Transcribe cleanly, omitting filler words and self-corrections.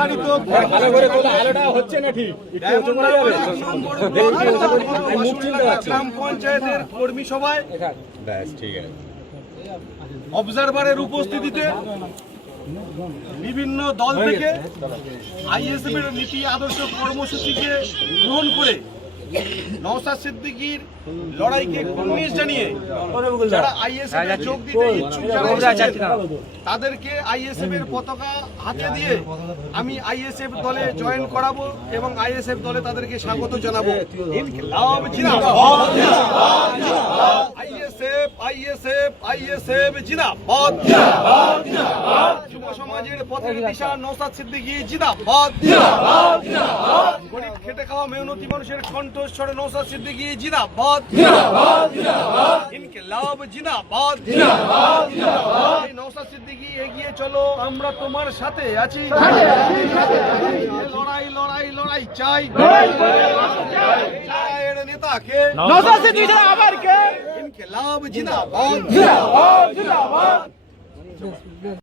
নির্ধারিত গ্রাম পঞ্চায়েতের কর্মী সভায় অবজারভারের উপস্থিতিতে বিভিন্ন দল থেকে আইএসএফ এর নীতি আদর্শ কর্মসূচিকে গ্রহণ করে নওশাদ সিদ্দিকীর লড়াইকে কুর্নিশ জানিয়ে যারা আইএসএফ এ যোগ দিতে ইচ্ছুক তাদেরকে আইএসএফ এর পতাকা হাতে দিয়ে আমি আইএসএফ দলে জয়েন করাবো এবং আইএসএফ দলে তাদেরকে স্বাগত জানাবো। ইনকিলাব জিন্দাবাদ, আইএসএফ আইএসএফ আইএসএফ জিন্দাবাদ, যুব সমাজের পথের দিশা নওশাদ সিদ্দিকী জিন্দাবাদ, গরিব খেটে খাওয়া মেহনতি মানুষের কণ্ঠস্বর নওশাদ সিদ্দিকী জিন্দাবাদ, ইনকিলাব জিন্দাবাদ, নওশাদ সিদ্দিকী এগিয়ে চলো আমরা তোমার সাথে আছি, লড়াই লড়াই লড়াই চাই, চায়ের নেতাকে নওশাদ সিদ্দিকী আবার কে, ইনকিলাব জিন্দাবাদ।